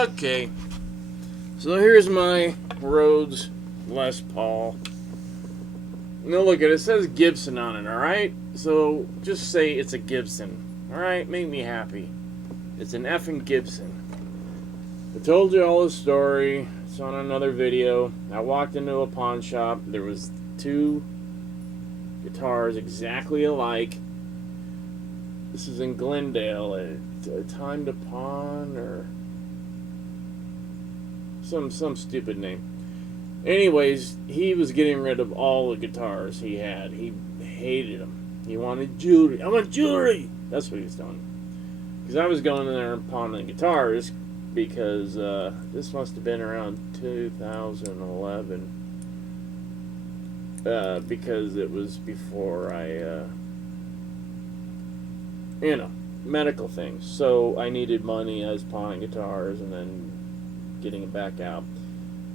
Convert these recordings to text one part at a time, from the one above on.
Okay, so here's my Rhoads Les Paul. Now look at it, it says Gibson on it, alright? So just say it's a Gibson, alright? Make me happy. It's an effing Gibson. I told you all the story. It's on another video. I walked into a pawn shop. There was two guitars exactly alike. This is in Glendale. A Time to Pawn or some stupid name. Anyways, he was getting rid of all the guitars he had. He hated them. He wanted jewelry. I want jewelry! That's what he was doing. Because I was going in there and pawning guitars because this must have been around 2011. Because it was before I, medical things. So I needed money. I was pawning guitars and then getting it back out.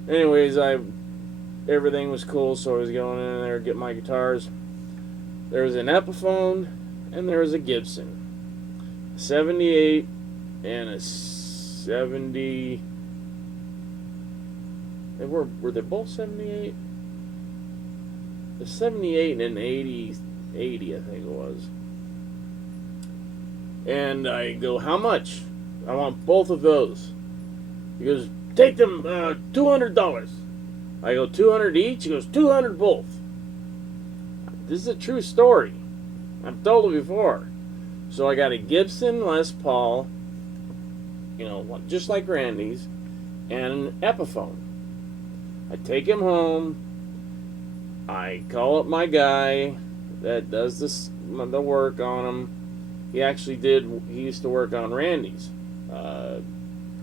Anyways, everything was cool, so I was going in there to get my guitars. There was an Epiphone and there was a Gibson. 78 and a 70. Were they both 78? The 78 and 80, I think it was. And I go, how much? I want both of those. He goes, take them, $200. I go, 200 each? He goes, 200 both. This is a true story. I've told it before. So I got a Gibson Les Paul, just like Randy's, and an Epiphone. I take him home. I call up my guy that does the work on him. He used to work on Randy's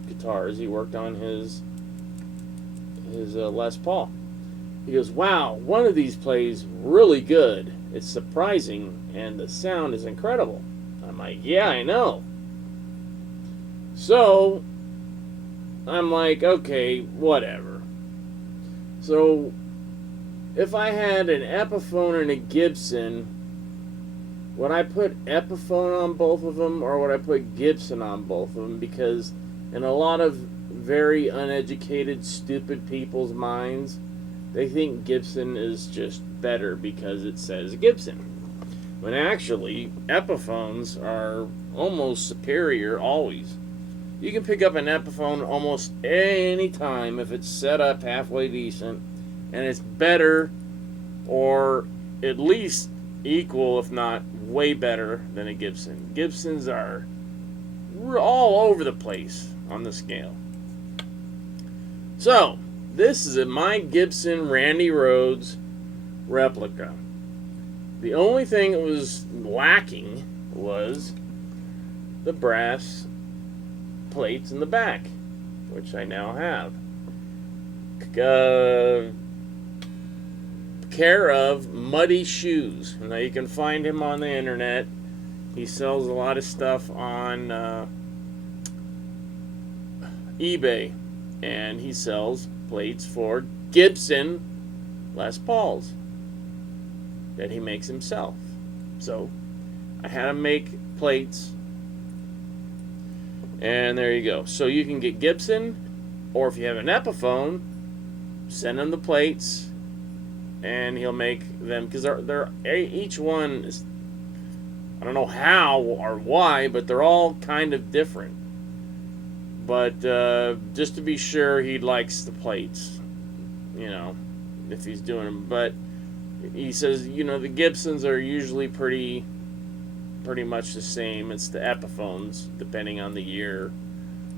guitars. He worked on his Les Paul. He goes, wow, one of these plays really good. It's surprising, and the sound is incredible. I'm like, yeah, I know. So, I'm like, okay, whatever. So, if I had an Epiphone and a Gibson, would I put Epiphone on both of them, or would I put Gibson on both of them? Because in a lot of very uneducated, stupid people's minds, they think Gibson is just better because it says Gibson. When actually, Epiphones are almost superior always. You can pick up an Epiphone almost any time if it's set up halfway decent, and it's better, or at least equal, if not way better, than a Gibson. Gibsons are all over the place on the scale. So, this is my Gibson Randy Rhoads replica. The only thing that was lacking was the brass plates in the back, which I now have. Care of Muddy Shoes. Now you can find him on the internet. He sells a lot of stuff on eBay, and he sells plates for Gibson Les Pauls that he makes himself. So I had him make plates, and there you go. So you can get Gibson, or if you have an Epiphone, send him the plates and he'll make them, because they're each one is, I don't know how or why, but they're all kind of different. But just to be sure, he likes the plates, if he's doing them. But he says, the Gibsons are usually pretty much the same. It's the Epiphones, depending on the year,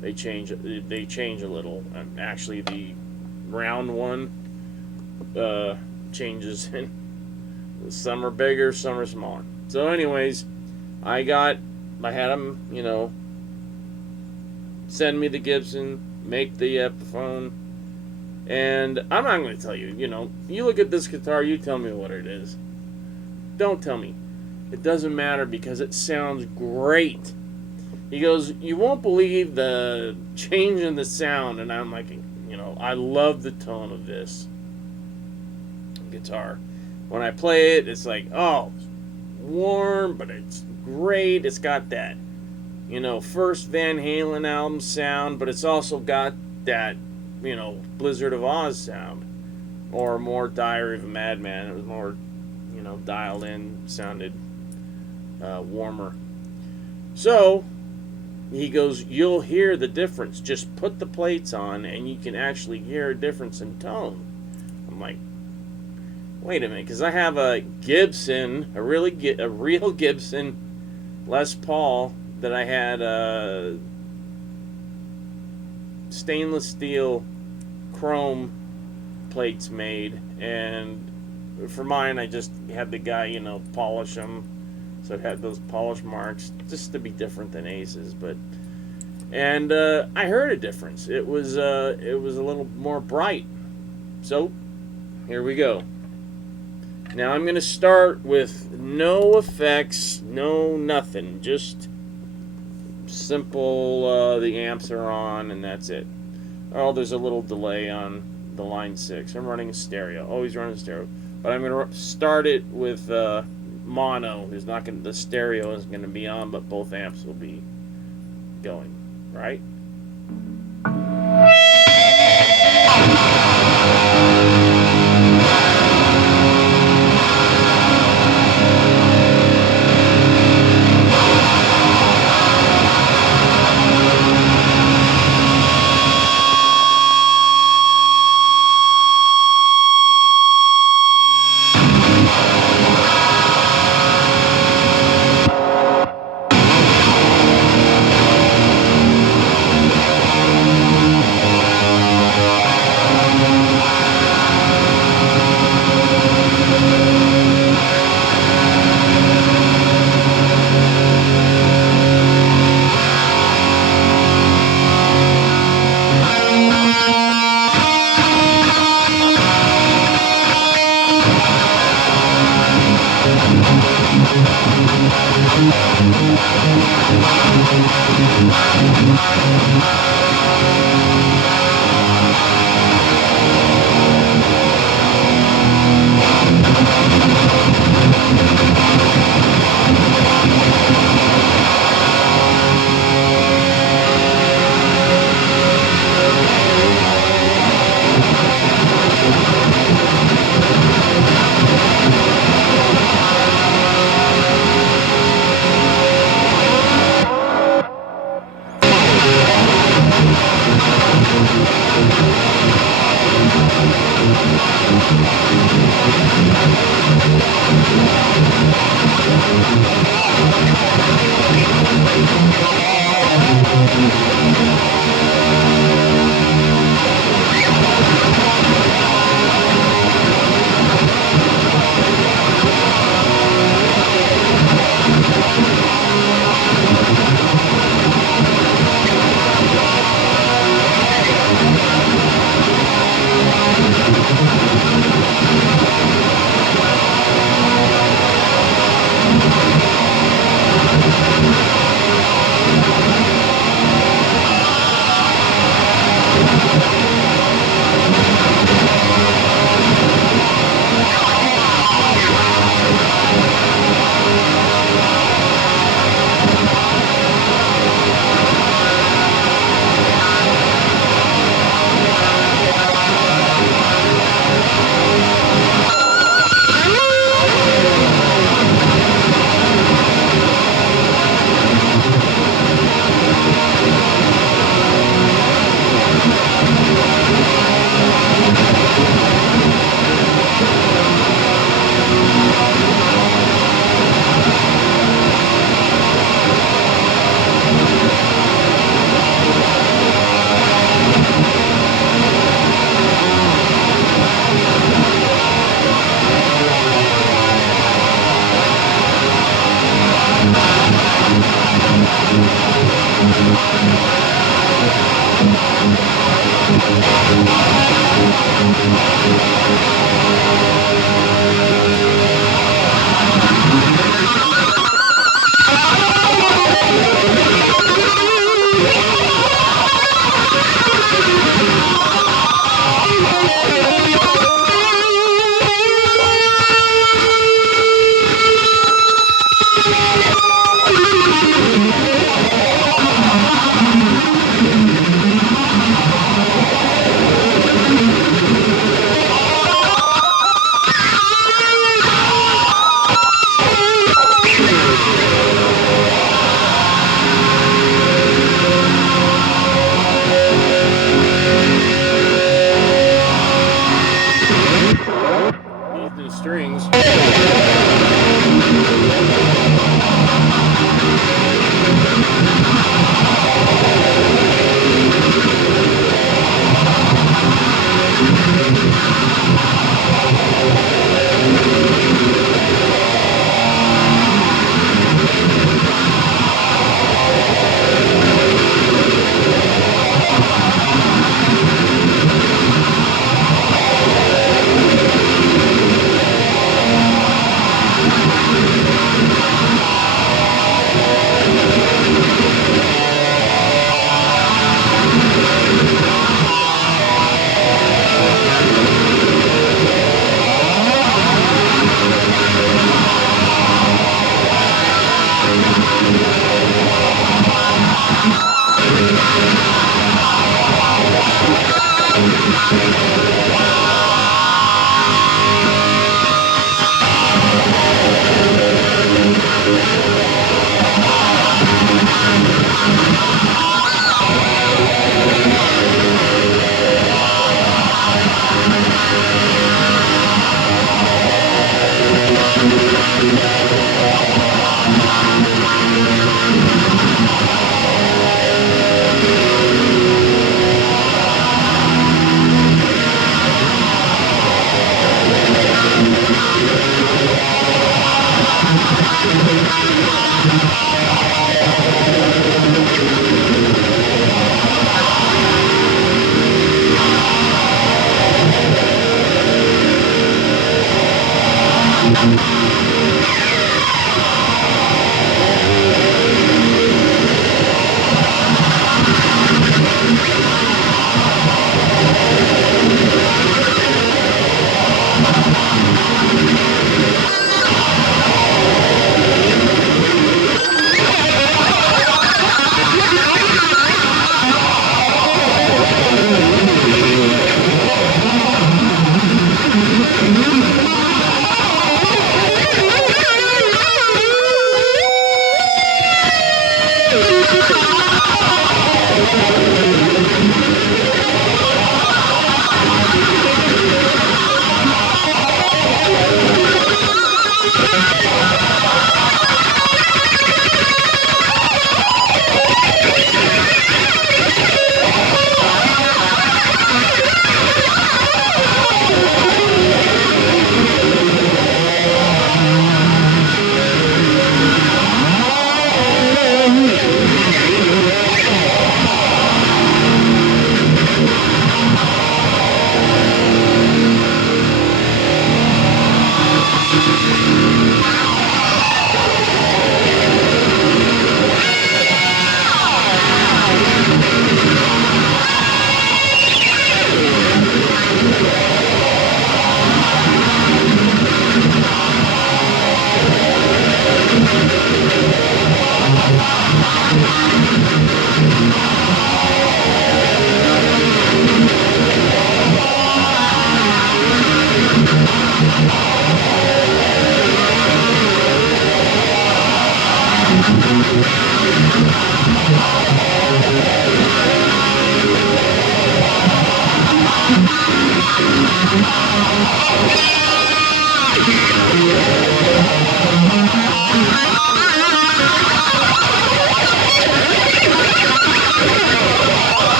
they change a little. Actually, the round one changes, and some are bigger, some are smaller. So anyways, I had him, send me the Gibson, make the Epiphone, and I'm not going to tell you, you look at this guitar, you tell me what it is. Don't tell me. It doesn't matter, because it sounds great. He goes, you won't believe the change in the sound, and I'm like, I love the tone of this guitar. When I play it, it's like, oh, warm, but it's great. It's got that first Van Halen album sound, but it's also got that, Blizzard of Oz sound. Or more Diary of a Madman. It was more, dialed in, sounded warmer. So, he goes, you'll hear the difference. Just put the plates on and you can actually hear a difference in tone. I'm like, wait a minute, because I have a Gibson, a real Gibson Les Paul that I had stainless steel chrome plates made, and for mine I just had the guy polish them, so it had those polish marks just to be different than Ace's. And I heard a difference. It was a little more bright. So here we go. Now I'm gonna start with no effects, no nothing, just simple. The amps are on and that's it. Oh, there's a little delay on the line 6. I'm running stereo, always running stereo, but I'm gonna start it with mono. The stereo isn't gonna be on, but both amps will be going, right?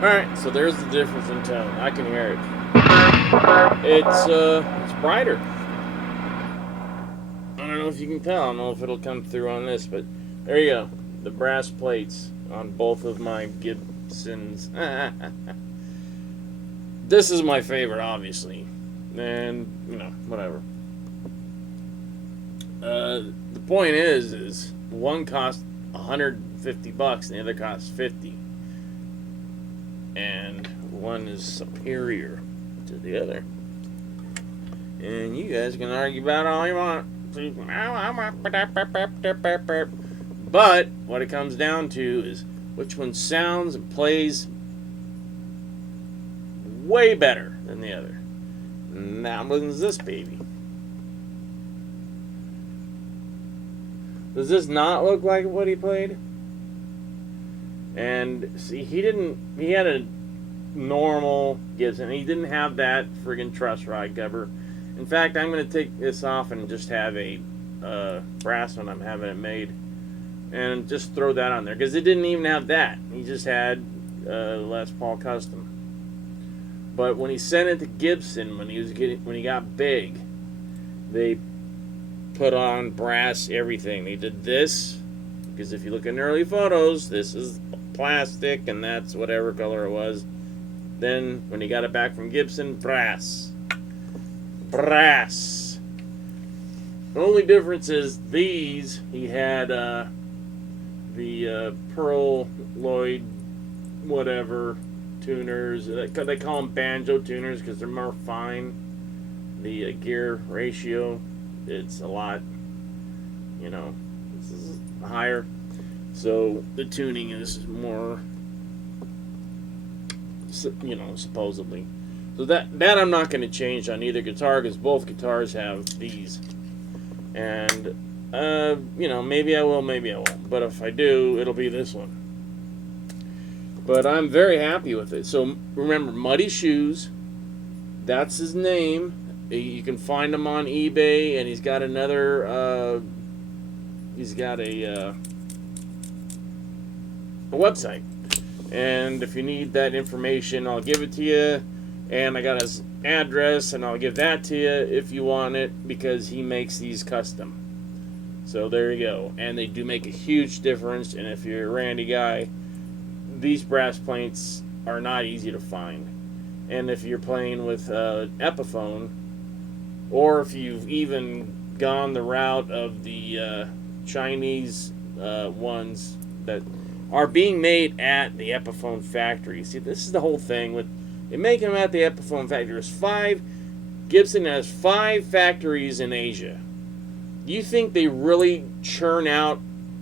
Alright, so there's the difference in tone. I can hear it. It's brighter. I don't know if you can tell. I don't know if it'll come through on this, but there you go. The brass plates on both of my Gibsons. This is my favorite, obviously. And, whatever. The point is one cost $150 and the other costs $50. And one is superior to the other. And you guys can argue about it all you want. But what it comes down to is which one sounds and plays way better than the other. And that one's this baby. Does this not look like what he played? And see, he had a normal Gibson. He didn't have that friggin' truss rod cover. In fact, I'm going to take this off and just have a brass one. I'm having it made. And just throw that on there. Because it didn't even have that. He just had Les Paul Custom. But when he sent it to Gibson, when he got big, they put on brass everything. They did this. Because if you look in early photos, this is plastic and that's whatever color it was. Then when he got it back from Gibson, brass. Brass. The only difference is these, he had the Pearl Lloyd whatever tuners. They call them banjo tuners because they're more fine. The gear ratio, it's a lot, this is higher. So the tuning is more, supposedly. So that I'm not going to change on either guitar because both guitars have these. And, maybe I will, maybe I won't. But if I do, it'll be this one. But I'm very happy with it. So remember, Muddy Shoes, that's his name. You can find him on eBay, and he's got another, he's got a website. And if you need that information, I'll give it to you. And I got his address, and I'll give that to you if you want it, because he makes these custom. So there you go. And they do make a huge difference. And if you're a Randy guy, these brass plates are not easy to find. And if you're playing with Epiphone, or if you've even gone the route of the Chinese ones that are being made at the Epiphone factory. See, this is the whole thing with they make them at the Epiphone factory. There's Gibson has 5 factories in Asia. You think they really churn out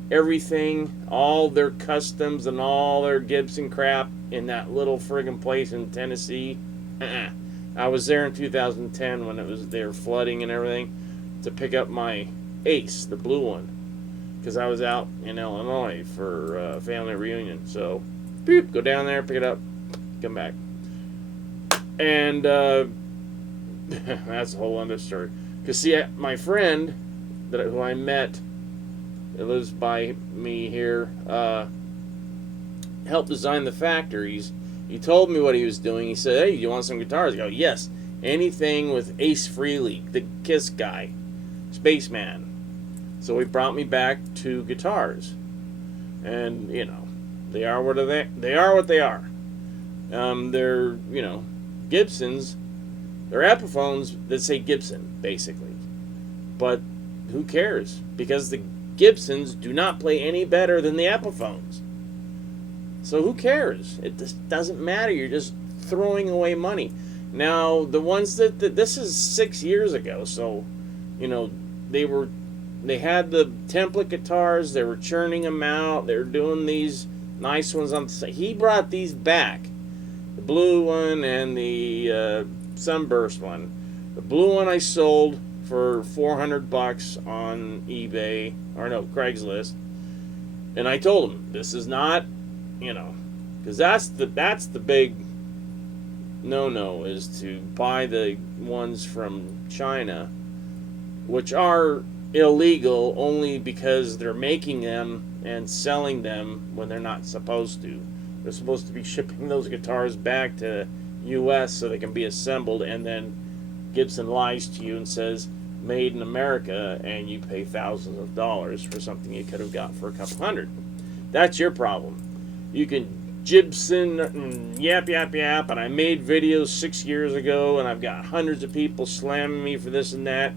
everything, all their customs and all their Gibson crap in that little friggin' place in Tennessee? I was there in 2010 when they were flooding and everything to pick up my Ace, the blue one, because I was out in Illinois for a family reunion. So, boop, go down there, pick it up, come back. And that's a whole other story. Because, see, my friend who I met, that lives by me here, helped design the factories. He told me what he was doing. He said, "Hey, you want some guitars?" I go, "Yes. Anything with Ace Frehley, the Kiss guy, Spaceman." So he brought me back 2 guitars. And, they are what they are. What they are. They're, Gibsons. They're Epiphones that say Gibson, basically. But who cares? Because the Gibsons do not play any better than the Epiphones. So who cares? It just doesn't matter. You're just throwing away money. Now, the ones that this is 6 years ago, so, they had the template guitars, they were churning them out, they were doing these nice ones on the side. He brought these back. The blue one and the sunburst one. The blue one I sold for $400 on eBay, or no, Craigslist. And I told him, this is not, you know, because that's the big no-no, is to buy the ones from China, which are illegal only because they're making them and selling them when they're not supposed to. They're supposed to be shipping those guitars back to U.S. so they can be assembled, and then Gibson lies to you and says made in America, and you pay thousands of dollars for something you could have got for a couple hundred. That's your problem. You can Gibson and yap, and I made videos 6 years ago, and I've got hundreds of people slamming me for this and that.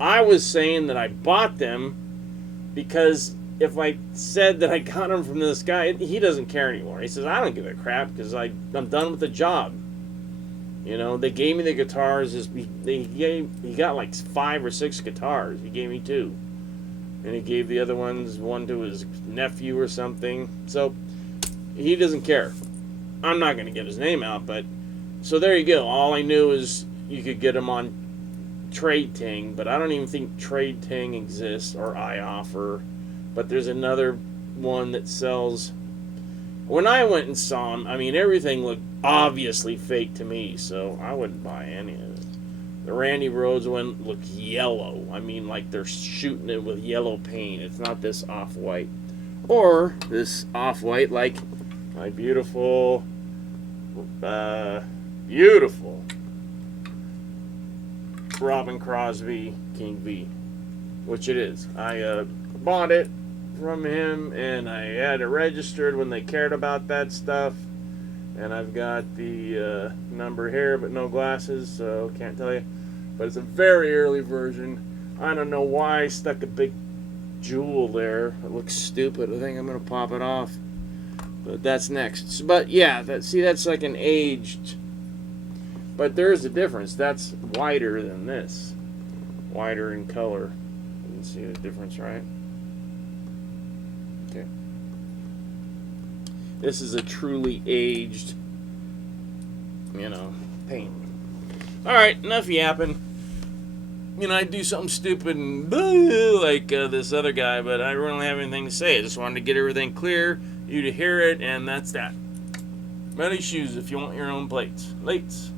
I was saying that I bought them because if I said that I got them from this guy, he doesn't care anymore. He says, I don't give a crap because I'm done with the job. You know, they gave me the guitars. He got like 5 or 6 guitars. He gave me 2. And he gave the other ones, one to his nephew or something. So he doesn't care. I'm not going to get his name out, but so there you go. All I knew is you could get them on Trade Ting, but I don't even think Trade Ting exists, or I offer. But there's another one that sells. When I went and saw them, I mean, everything looked obviously fake to me, so I wouldn't buy any of it. The Randy Rhoads one looked yellow. I mean, like they're shooting it with yellow paint. It's not this off-white. Or this off-white like my beautiful Robin Crosby King V, which it is. I bought it from him, and I had it registered when they cared about that stuff. And I've got the number here, but no glasses, so can't tell you. But it's a very early version. I don't know why I stuck a big jewel there. It looks stupid. I think I'm going to pop it off. But that's next. But yeah, that's like an aged. But there's a difference. That's whiter than this. Whiter in color. You can see the difference, right? Okay. This is a truly aged, paint. Alright, enough yapping. I do something stupid and like this other guy, but I don't really have anything to say. I just wanted to get everything clear, you to hear it, and that's that. Muddyshoes if you want your own plates. Lates.